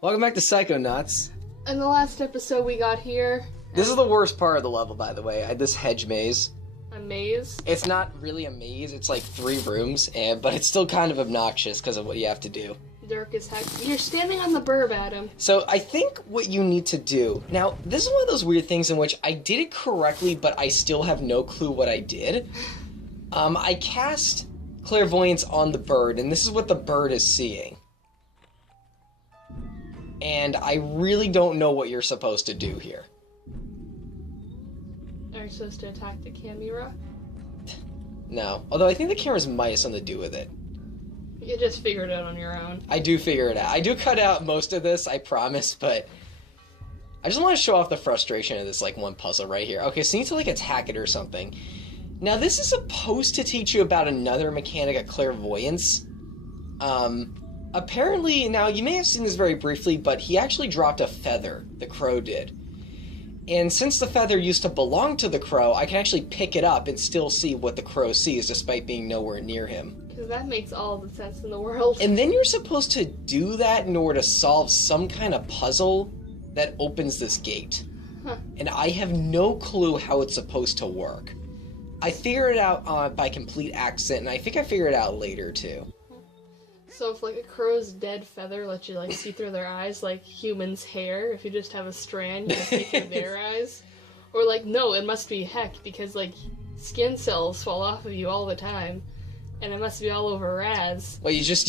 Welcome back to Psychonauts. In the last episode we got here... This is the worst part of the level, by the way. This hedge maze. A maze? It's not really a maze, it's like 3 rooms, but it's still kind of obnoxious because of what you have to do. Dark as heck. You're standing on the burb, Adam. So I think what you need to do... Now, this is one of those weird things in which I did it correctly, but I still have no clue what I did. I cast clairvoyance on the bird, and this is what the bird is seeing. And I really don't know what you're supposed to do here. Are you supposed to attack the camera? No. Although I think the cameras might have something to do with it. You just figured it out on your own. I do figure it out. I do cut out most of this, I promise, but... I just want to show off the frustration of this, like, one puzzle right here. Okay, so you need to, like, attack it or something. Now, this is supposed to teach you about another mechanic of clairvoyance. Apparently, now, you may have seen this very briefly, but he actually dropped a feather, the crow did. And since the feather used to belong to the crow, I can actually pick it up and still see what the crow sees, despite being nowhere near him. Because that makes all the sense in the world. And then you're supposed to do that in order to solve some kind of puzzle that opens this gate. Huh. And I have no clue how it's supposed to work. I figured it out by complete accident, and I think I figured it out later, too. So if, like, a crow's dead feather lets you, like, see through their eyes, like humans' hair, if you just have a strand, you can see through their eyes? Or, like, no, it must be heck, because, like, skin cells fall off of you all the time, and it must be all over Raz. Well, you just...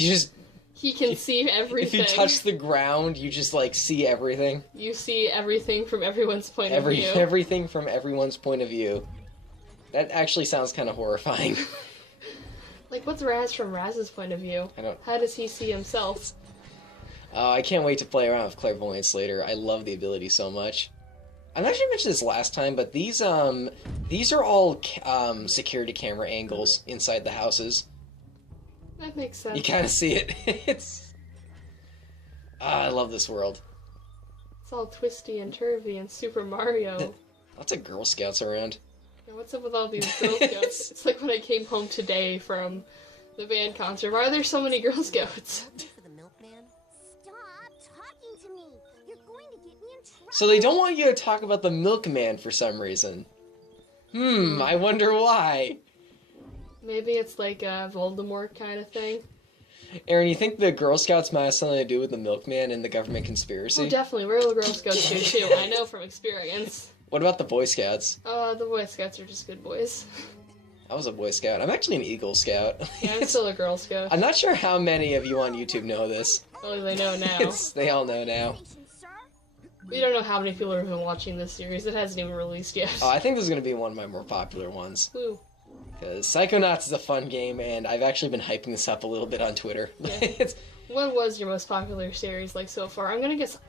He can see everything. If you touch the ground, you just, like, see everything. You see everything from everyone's point of view. Everything from everyone's point of view. That actually sounds kind of horrifying. Like, what's Raz from Raz's point of view? How does he see himself? I can't wait to play around with clairvoyance later. I love the ability so much. I actually mentioned this last time, but these are all security camera angles inside the houses. That makes sense. You kind of see it. It's... I love this world. It's all twisty and turvy and Super Mario. Lots of Girl Scouts around. What's up with all these Girl Scouts? It's like when I came home today from the band concert. Why are there so many Girl Scouts? For the milkman? Stop talking to me. You're going to get me in trouble. So they don't want you to talk about the milkman for some reason. I wonder why. Maybe it's like a Voldemort kind of thing. Aaron, you think the Girl Scouts might have something to do with the milkman and the government conspiracy? Oh, definitely. We're the Girl Scouts here, too. I know from experience. What about the Boy Scouts? The Boy Scouts are just good boys. I was a Boy Scout. I'm actually an Eagle Scout. Yeah, I'm still a Girl Scout. I'm not sure how many of you on YouTube know this. Well, they know now. They all know now. We don't know how many people have been watching this series. It hasn't even released yet. Oh, I think this is going to be one of my more popular ones. Woo. Because Psychonauts is a fun game, and I've actually been hyping this up a little bit on Twitter. Yeah. What was your most popular series like so far? I'm gonna guess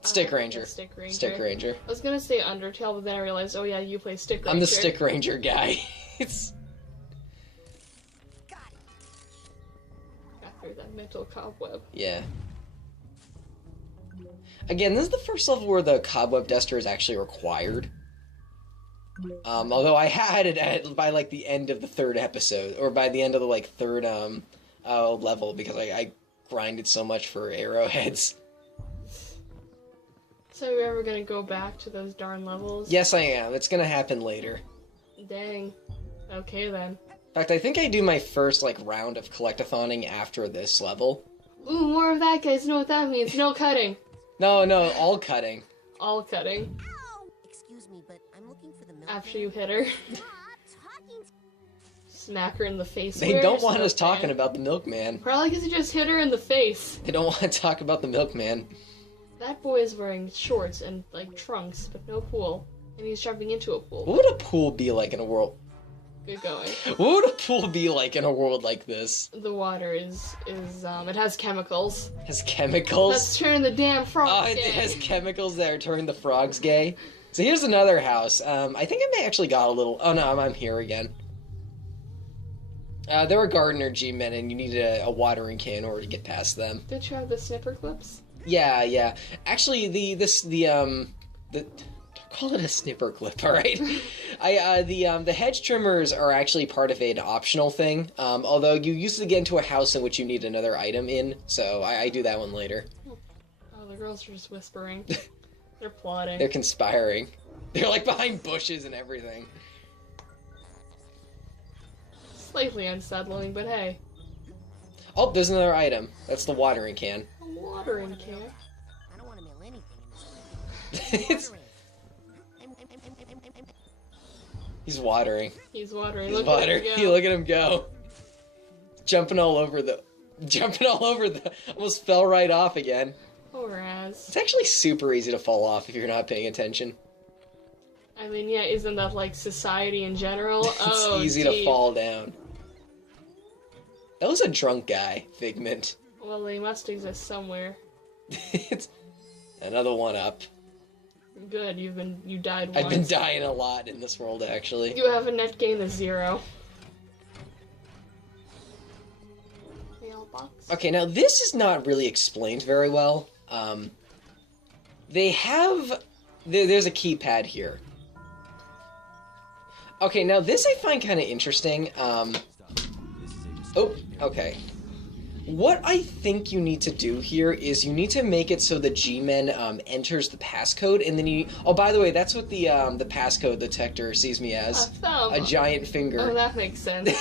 Stick Ranger. Stick Ranger. Stick Ranger. I was gonna say Undertale, but then I realized, oh yeah, you play Stick Ranger. I'm the Stick Ranger guy. Got through that mental cobweb. Yeah. Again, this is the first level where the cobweb duster is actually required. Although I had it by like the end of the 3rd episode, or by the end of the like 3rd level, because I grinded so much for arrowheads. So you're ever gonna go back to those darn levels? Yes, I am. It's gonna happen later. Dang. Okay then. In fact, I think I do my first like round of collectathoning after this level. Ooh, more of that, guys. You know what that means? No cutting. No, all cutting. All cutting. Ow! Excuse me, but I'm looking for the milkman. After you hit her. Stop talking to Smack her in the face. They don't want us talking about the milkman. Probably because you just hit her in the face. They don't want to talk about the milkman. That boy is wearing shorts and, like, trunks, but no pool. And he's jumping into a pool. What would a pool be like in a world... Good going. What would a pool be like in a world like this? The water is it has chemicals. It has chemicals? Let's turn the damn frogs gay. It has chemicals that are turning the frogs gay. So here's another house. I think I may actually got a little... Oh no, I'm here again. There were gardener G-men, and you needed a watering can in order to get past them. Did you have the snipper clips? Yeah. Actually, don't call it a snipper clip, alright? The hedge trimmers are actually part of an optional thing, although you usually get into a house in which you need another item in, so I do that one later. Oh, the girls are just whispering. They're plotting. They're conspiring. They're like behind bushes and everything. Slightly unsettling, but hey. Oh, there's another item. That's the watering can. A watering can. I don't want to mill anything in this place. He's watering. He's watering. He's Look watering. at him go. Look at him go. Jumping all over the... Almost fell right off again. Poor ass. It's actually super easy to fall off if you're not paying attention. I mean, yeah, isn't that like society in general? It's easy to fall down. That was a drunk guy, Figment. Well, they must exist somewhere. It's another one up. Good, you died once. I've been dying a lot in this world, actually. You have a net gain of 0. Mailbox. Okay, now this is not really explained very well. They have... There's a keypad here. Okay, now this I find kind of interesting. Oh, okay. What I think you need to do here is you need to make it so the G-Men enters the passcode, and then you... Oh, by the way, that's what the passcode detector sees me as. A thumb. A giant finger. Oh, that makes sense.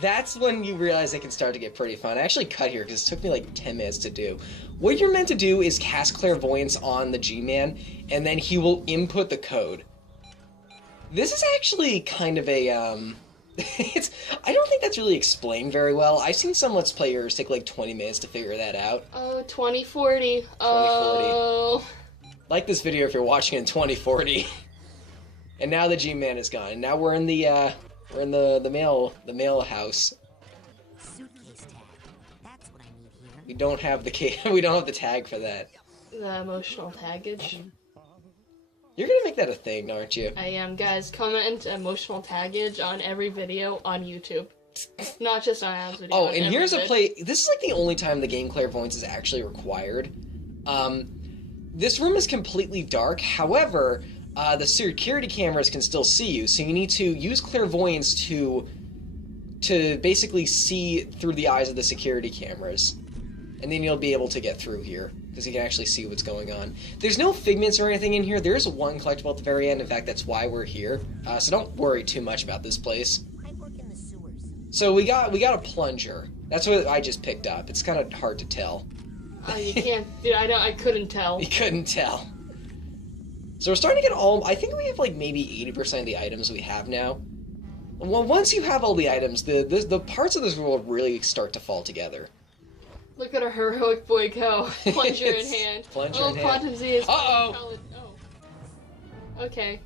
That's when you realize it can start to get pretty fun. I actually cut here because it took me like 10 minutes to do. What you're meant to do is cast clairvoyance on the G-Man, and then he will input the code. This is actually kind of a, I don't think that's really explained very well. I've seen some Let's Players take like 20 minutes to figure that out. Oh, 2040. Oh. Like this video if you're watching in 2040. And now the G-Man is gone. And now we're in the mail house. Suitcase tag. That's what I need here. We don't have the tag for that. The emotional taggage. You're gonna make that a thing, aren't you? I am. Guys, comment emotional taggage on every video on YouTube. Not just on Adam's video. Oh, on and every here's a vid. play. This is like the only time the game clairvoyance is actually required. This room is completely dark. However, the security cameras can still see you, so you need to use clairvoyance to basically see through the eyes of the security cameras, and then you'll be able to get through here because you can actually see what's going on. There's no figments or anything in here. There is one collectible at the very end. In fact, that's why we're here. So don't worry too much about this place. I work in the sewers. So we got a plunger. That's what I just picked up. It's kind of hard to tell. You can't. Dude, I couldn't tell. You couldn't tell. So we're starting to get all... I think we have like maybe 80% of the items we have now. Well, once you have all the items, the parts of this world really start to fall together. Look at our heroic boy go. Plunger in hand. Plunger oh, in hand. Quantum Z is... Uh-oh. Oh. Okay.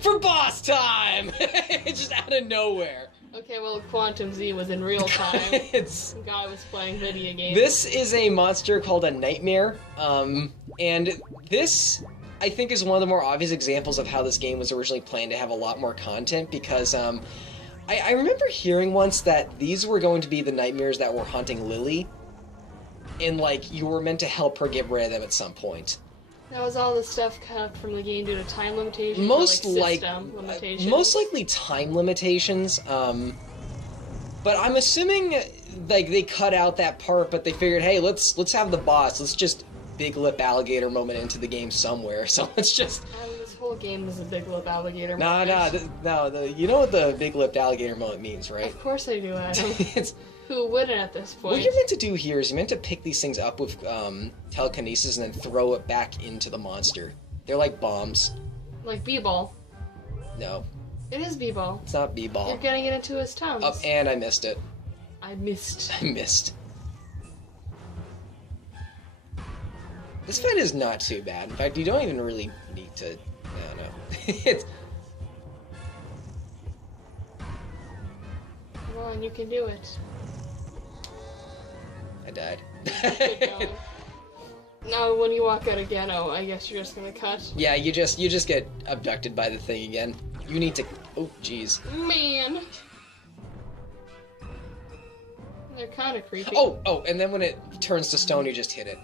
For boss time! It's just out of nowhere. Okay, well, Quantum Z was in real time. It's... Some guy was playing video games. This is a monster called a nightmare. And this... I think is one of the more obvious examples of how this game was originally planned to have a lot more content, because I remember hearing once that these were going to be the nightmares that were haunting Lily, and like you were meant to help her get rid of them at some point. That was all the stuff cut from the game due to time limitations. Most or, like, system limitations. Most likely time limitations. But I'm assuming like they cut out that part, but they figured, hey, let's have the boss. Let's just big lip alligator moment into the game somewhere. So let's just... This whole game is a big lip alligator No, moment. you know what the big lipped alligator moment means, right? Of course I do, Adam. It's... Who wouldn't at this point? What you're meant to do here is you're meant to pick these things up with telekinesis and then throw it back into the monster. They're like bombs. Like B-ball. No, It is B-ball. it's not B-ball. You're getting it into his tongues. Oh, and I missed it. I missed. I missed. This fight is not too bad. In fact, you don't even really need to... I don't know. It's... Come on, you can do it. I died. Keep going. Now, when you walk out again, oh, I guess you're just gonna cut. Yeah, you just get abducted by the thing again. You need to... Oh, jeez. Man! They're kind of creepy. Oh, and then when it turns to stone, you just hit it.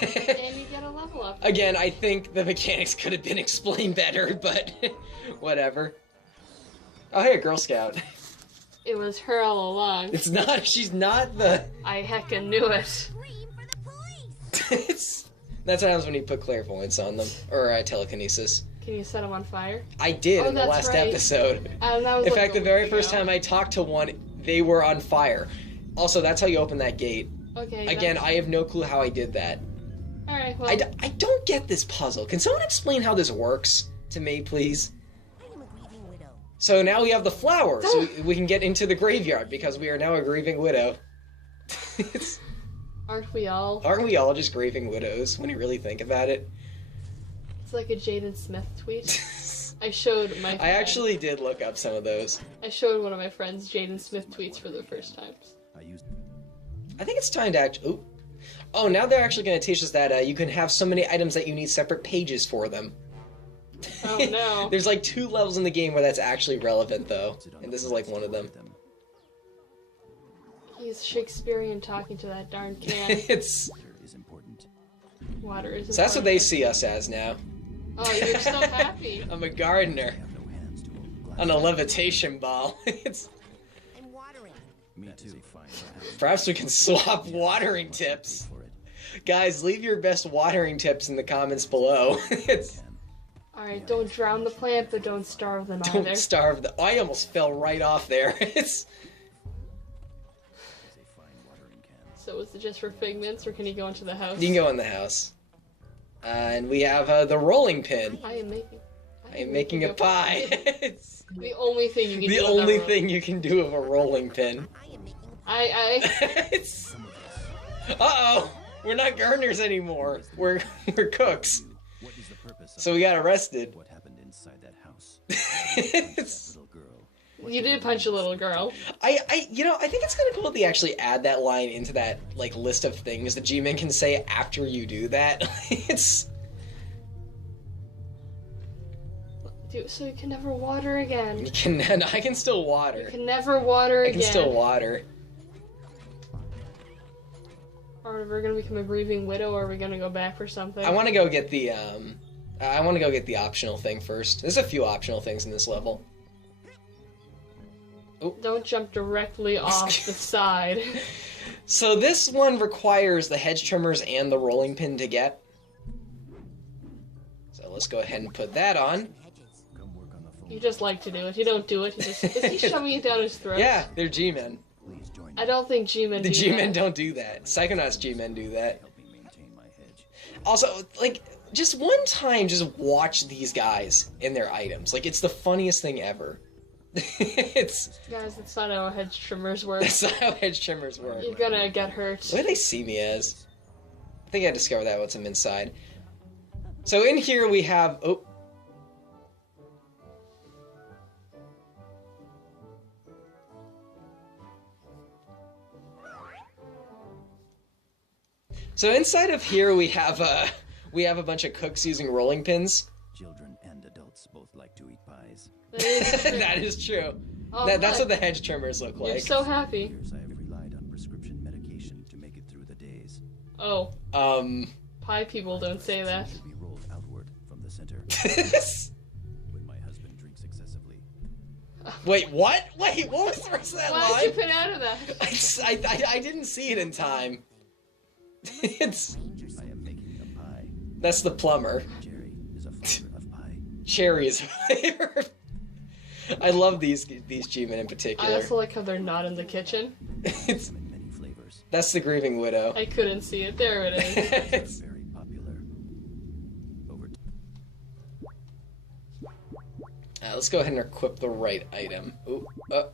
And you get a level up. Again, I think the mechanics could have been explained better, but whatever. Oh, hey, a Girl Scout. It was her all along. It's not... She's not the... I heckin' knew it. Scream for the police! That's what happens when you put clairvoyance on them. Or telekinesis. Can you set them on fire? I did in the that's last right. episode. That was In like fact, a the very week first ago. time I talked to one, they were on fire. Also, that's how you open that gate. Okay. Again, I have no clue how I did that. Alright, well. I don't get this puzzle. Can someone explain how this works to me, please? I am a grieving widow. So now we have the flower, so we can get into the graveyard, because we are now a grieving widow. Aren't we all? Aren't we all just grieving widows, when you really think about it? It's like a Jaden Smith tweet. I showed my friend, I actually did look up some of those. I showed one of my friends Jaden Smith tweets for the first time. I think it's time to Oh, now they're actually going to teach us that you can have so many items that you need separate pages for them. Oh no. There's like 2 levels in the game where that's actually relevant, though. And this is like one of them. He's Shakespearean talking to that darn can. It's... Water is So that's what they important. see us as now. Oh, you're so happy. I'm a gardener. On a levitation ball. It's... I'm watering. Me too. Perhaps we can swap watering tips. Guys, leave your best watering tips in the comments below. It's... Alright, don't drown the plant, but don't starve them either. Don't starve the... I almost fell right off there. It's... So is it just for figments, or can you go into the house? You can go in the house. And we have the rolling pin. I am making a pie. It's The only thing you can the do. only with thing you can do with a rolling pin. I am making It's... Uh-oh! We're not gardeners anymore. We're cooks. What is the purpose of So we got arrested. what happened inside that house? It's... Little girl. You did punch a little girl. I think it's kind of cool that they actually add that line into that, like, list of things that G-Men can say after you do that. It's... So you can never water again. You can... I can still water. You can never water I again. can still water. Are we gonna become a grieving widow, or are we gonna go back for something? I want to go get the, I want to go get the optional thing first. There's a few optional things in this level. Don't jump directly off the side. So this one requires the hedge trimmers and the rolling pin to get. So let's go ahead and put that on. hedges. Come work on the phone. You just like to do it. You don't do it. Is he shoving it down his throat? Yeah, they're G-Men. Please join I me. don't think G-Men The do G-Men that. don't do that. Psychonauts G-Men do that. Help me maintain my hedge. Also, like, just one time, just watch these guys and their items. Like, it's the funniest thing ever. It's... Guys, that's not how hedge trimmers work. That's not how hedge trimmers work. You're gonna get hurt. What do they see me as? I think I discovered that once I'm inside. So in here we have... Oh. So inside of here we have a bunch of cooks using rolling pins. Children and adults both like to eat pies. That is true. That is true. Oh, That's look. what the hedge trimmers look You're like. so happy. Years I have relied on prescription medication to make it through the days. Oh, Um... pie people don't say that. To be rolled outward from the center when my husband drinks excessively. Wait, what? Wait, what was the rest of that Why line? did you put out of that? I didn't see it in time. It's... I am making a pie. That's the plumber. Jerry is a flavor of pie. Cherry is a flavor. I love these G-Men in I particular. also like how they're not in the kitchen. It's, Come in many flavors. that's the Grieving Widow. I couldn't see it. There it is. It's- Very popular. Over let's go ahead and equip the right item. Ooh, time.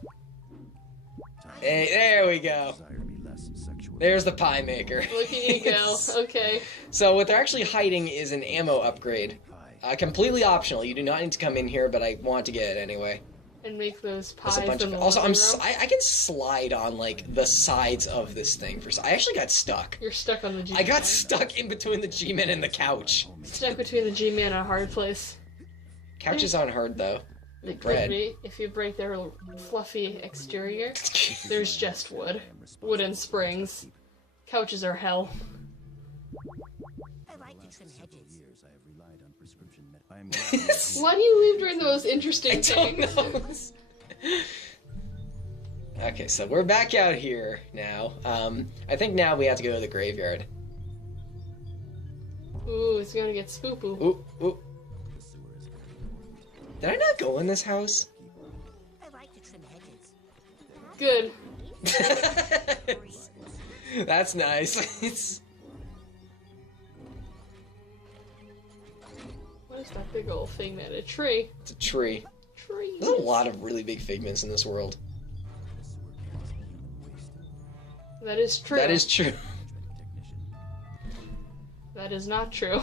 hey, there we go. Desire me less sexually. There's the pie maker. Look at you go. Okay. So what they're actually hiding is an ammo upgrade. Pie. Completely optional. You do not need to come in here, but I want to get it anyway. And make those There's pies a bunch in of... the Also, living room. I can slide on, like, the sides of this thing. I actually got stuck. You're stuck on the G-Man. I got stuck in between the G-Men and the couch. stuck between the G-Man and a hard place. Couches aren't hard, though. It could Bread. be if you break their fluffy exterior. There's just wood. Wooden springs. Couches are hell. I like to trim hedges. Years I have relied on prescription med. Why do you leave during the most interesting I don't things? know. Okay, so we're back out here now. I think now we have to go to the graveyard. it's gonna get spoopoo. Ooh, ooh. The sewer is very important. Did I not go in this house? I like to trim hedges. Good. That's nice. It's... What is that big old figment? A tree. It's a tree. Tree. There's a lot of really big figments in this world. The sewer cannot be human waste. That is true. That is true. Technician. That is not true.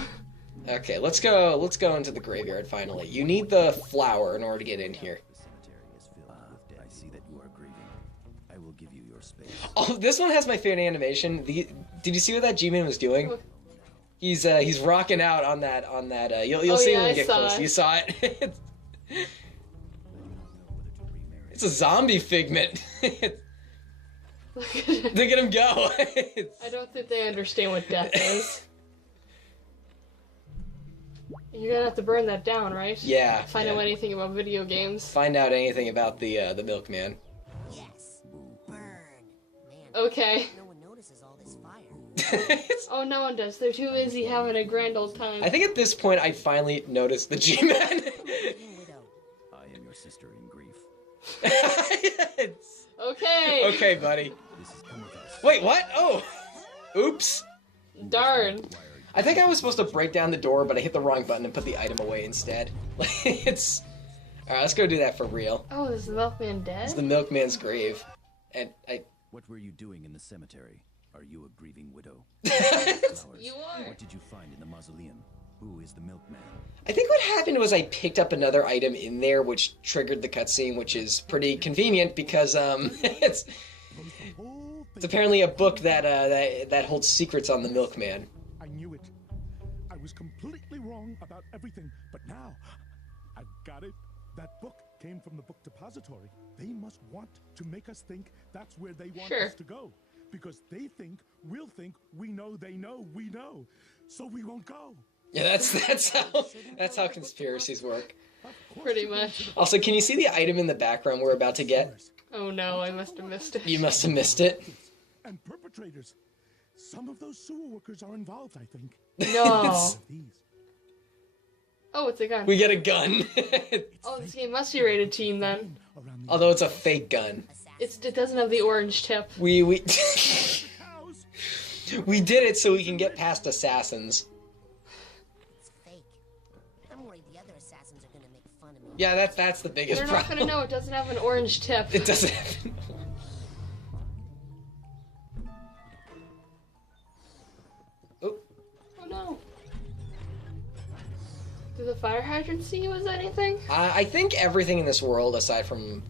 Okay, let's go into the graveyard finally. You need the flower in order to get in here. The cemetery is filled with dead. I see that you are grieving. I will give you your space. Oh, this one has my favorite animation. Did you see what that G-Man was doing? What? He's rocking out on that you'll Oh, see yeah, when we I get saw close. it. You saw it. I do not know whether to remarry. It's a zombie figment. Look at it. Look at him go. I don't think they understand what death is. You're gonna have to burn that down, right? Yeah. Find out anything about video games. Find out anything about the milkman. Yes. Burn. Man, Okay. no one notices all this fire. Oh, no one does. They're too busy having a grand old time. I think at this point I finally noticed the G-Man. Living widow. I am your sister in grief. Okay. Okay, buddy. This is come with us. Wait, what? Oh. Oops. Darn. I think I was supposed to break down the door, but I hit the wrong button and put the item away instead. It's... Alright, let's go do that for real. Oh, is the milkman dead? It's the milkman's grave. And I... What were you doing in the cemetery? Are you a grieving widow? You are. What did you find in the mausoleum? Who is the milkman? I think what happened was I picked up another item in there, which triggered the cutscene, which is pretty convenient because, it's apparently a book that holds secrets on the milkman. I knew it. I was completely wrong about everything, but now I've got it. That book came from the book depository. They must want to make us think that's where they want Sure. us to go. Because they think, we'll think, we know, they know, we know. So we won't go. Yeah, that's how conspiracies work. Of course Pretty you're going much. to the Also, can you see the item in the background we're about to get? sewers. Oh no, I must have missed it. You must have missed it. And perpetrators. Some of those sewer workers are involved, I think. No. These. Oh, it's a gun. We get a gun. Oh, this game must be rated teen then. Around the Although it's a fake gun. It doesn't have the orange tip. We cows. we did it so we can get past assassins. It's fake. I'm worried the other assassins are gonna make fun of me. Yeah, that's the biggest They're not problem. gonna know it doesn't have an orange tip. It doesn't have... Oh, Oh no. Did the fire hydrant see you as anything? I think everything in this world, aside from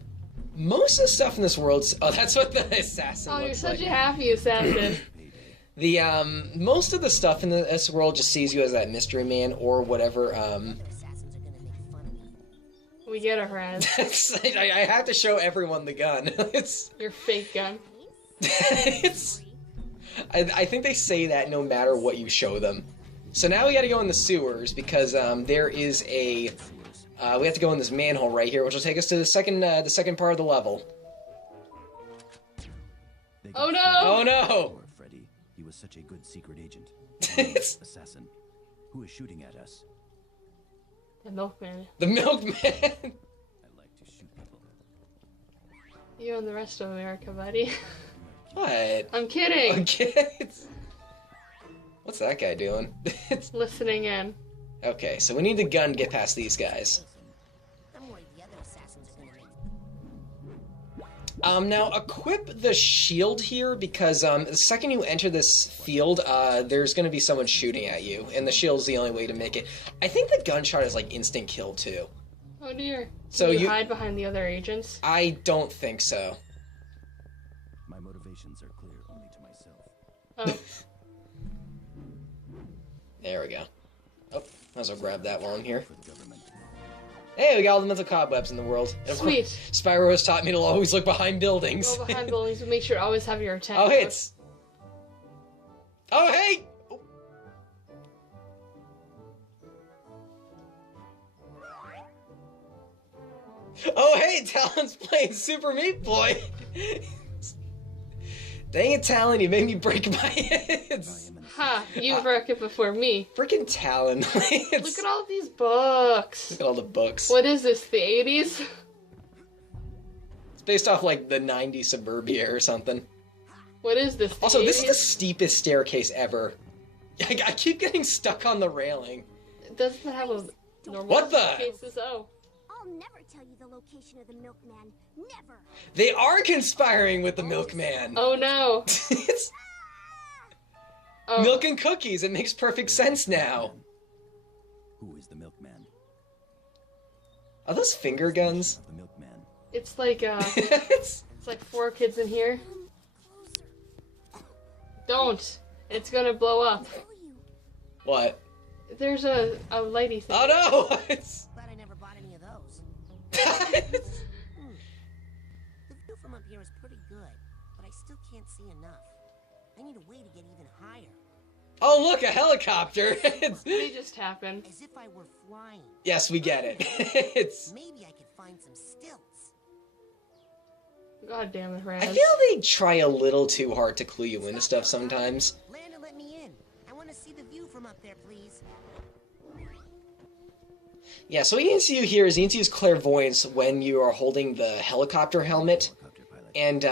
most of the stuff in this world... Oh, that's what the assassin Oh, you're looks such like. a happy assassin. The, most of the stuff in this world just sees you as that mystery man or whatever, Other assassins are gonna make fun of me. We get it, Raz. I have to show everyone the gun. It's... Your fake gun. it's... I think they say that no matter what you show them. So now we gotta go in the sewers because, there is a... we have to go in this manhole right here, which will take us to the second part of the level. They Oh got no! Oh no! Poor Freddy. He was such a good secret agent. It's Assassin. Who is shooting at us? The milkman. the milkman! I like to shoot people. You and the rest of America, buddy. What? I'm kidding. Okay. What's that guy doing? Listening in. Okay, so we need the gun to get past these guys. I'm worried the other assassins are gonna make Now equip the shield here because the second you enter this field, there's gonna be someone shooting at you, and the shield's the only way to make it. I think the gunshot is like instant kill too. Oh dear. So Can you you- hide behind the other agents? I don't think so. My motivations are clear only to myself. Oh. There we go. Oh, might as well grab that while I'm here. For the government. Hey, we got all the mental cobwebs in the world. And of course, Sweet. Spyro has taught me to always look behind buildings. Go behind buildings, but make sure to always have your attack. Oh, hey, mode. it's... Oh, hey! Oh. Oh, hey, Talon's playing Super Meat Boy! Dang it, Talon, you made me break my hands. Ha! You broke it before me. Freaking Talon. Look at all these books. Look at all the books. What is this, the 80s? It's based off, like, the 90s suburbia or something. What is this, the Also, this is 80s? the steepest staircase ever. I keep getting stuck on the railing. Doesn't it have a normal What the? cases? Oh. I'll never tell you the location of the milkman. Never. They are conspiring with the milkman. Oh no. It's Oh. milk and cookies. It makes perfect sense now. Who is the milkman? Are those finger guns? Of the milkman. It's like It's- it's like 4 kids in here. Don't. It's gonna blow up. What? There's a lady thing. Oh no! It's... Glad I never bought any of those. oh The view from up here is pretty good, but I still can't see enough. I need a way to get even higher, look, a helicopter. It's... They just happened. as if I were flying. Yes, we get it. It's... Maybe I could find some stilts. God damn it, Raz. I feel they try a little too hard to clue you into stuff sometimes. Land and let me in. I want to see the view from up there, please. Yeah, so what you need to do here is you need to use clairvoyance when you are holding the helicopter helmet. Helicopter pilot. And,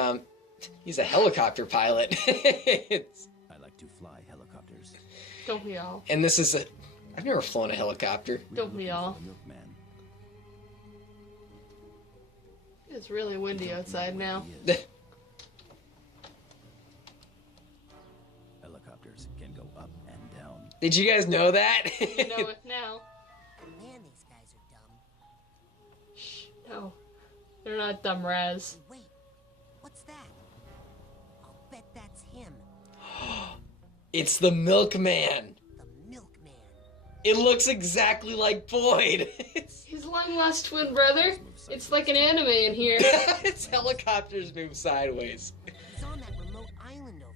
he's a helicopter pilot. It's... I like to fly helicopters. Don't we all? And this is a... I've never flown a helicopter. Don't we all? The milkman. It's really windy outside now. He is. Helicopters can go up and down. Did you guys know that? You know it now. Man, these guys are dumb. Shh, no. They're not dumb, Raz. Hey, wait. What's that? I'll bet that's him. It's the milkman. The milkman. It looks exactly like Boyd. His long-lost twin brother. It's like an anime in here. Its helicopters move sideways. He's on that remote island over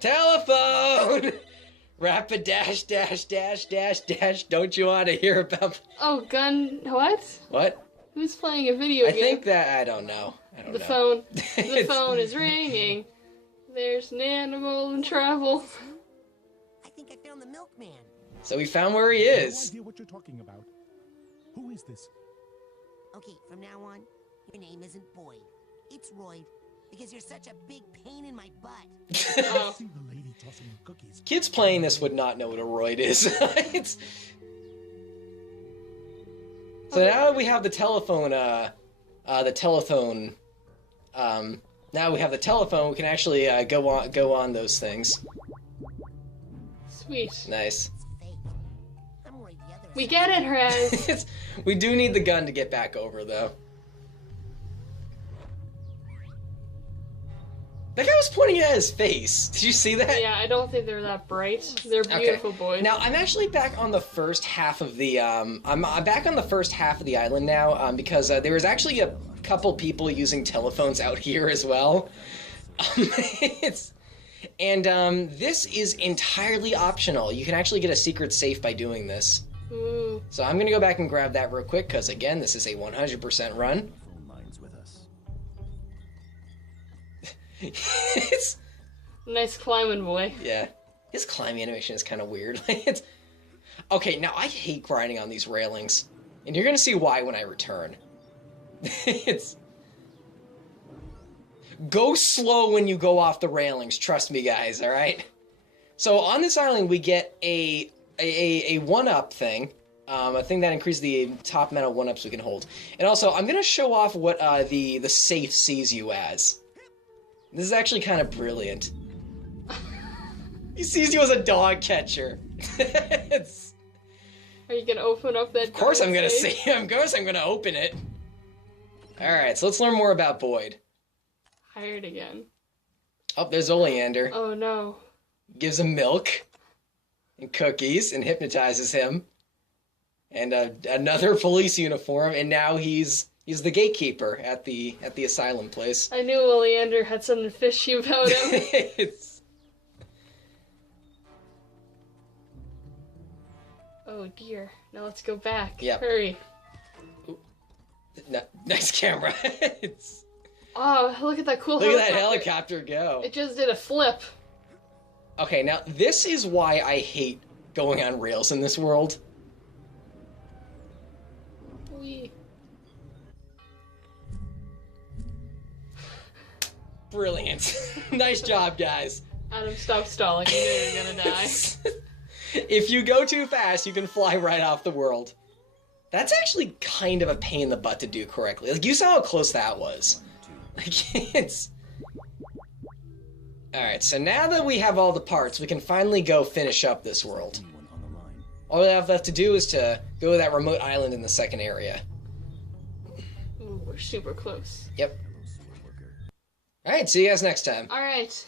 there. Telephone! Rapid dash, dash, dash, dash, dash. Don't you want to hear about... Oh, gun... What? What? Who's playing a video I game? think that... I don't know. I don't The know. phone. The It's- phone is ringing. There's an animal in trouble. I think I found the milkman. So we found where he No is. idea what you're talking about. Who is this? Okay, from now on, your name isn't Boyd. It's Royd, because you're such a big pain in my butt. Oh. See the lady tossing the cookies. Kids playing this would not know what a roid is. It's... So now that we have the telephone, now we have the telephone, we can actually go on those things. Sweet. Nice. It's fake. I'm Royd the other We side. get it, Raz. It's, we do need the gun to get back over, though. That guy was pointing at his face. Did you see that? Yeah, I don't think they're that bright. They're beautiful boys. Now I'm actually back on the first half of the I'm back on the first half of the island now because there was actually a couple people using telephones out here as well. This is entirely optional. You can actually get a secret safe by doing this. Ooh. So I'm gonna go back and grab that real quick because again, this is a 100% run. Phone lines with us. It's, Nice climbing, boy. yeah, his climbing animation is kind of weird. It's, okay, now I hate grinding on these railings, and you're gonna see why when I return. It's go slow when you go off the railings. Trust me, guys. All right. So on this island, we get a 1-up thing. A thing that increases the top amount of 1-ups we can hold. And also, I'm gonna show off what the safe sees you as. This is actually kind of brilliant. He sees you as a dog catcher. It's, Are you gonna open up that? of course I'm gonna safe? see. Of course I'm gonna open it. All right, so let's learn more about Boyd. Hired again. Oh, there's Oleander. Oh no. Gives him milk and cookies and hypnotizes him. And another police uniform, and now he's the gatekeeper at the asylum place. I knew Oleander had something fishy about him. It's, Oh dear. Now let's go back. Yep. Hurry. Nice camera. Oh, look at that cool Look helicopter. at that helicopter go. It just did a flip. Okay, now this is why I hate going on rails in this world. Wee. Brilliant. Nice job, guys. Adam, stop stalling. You know you're gonna die. If you go too fast, you can fly right off the world. That's actually kind of a pain in the butt to do correctly. Like, you saw how close that was. Like, it's... Alright, so now that we have all the parts, we can finally go finish up this world. Anyone on the line? All we have left to do is to go to that remote island in the second area. Ooh, we're super close. Yep. Hello, sewer worker. Alright, see you guys next time. Alright.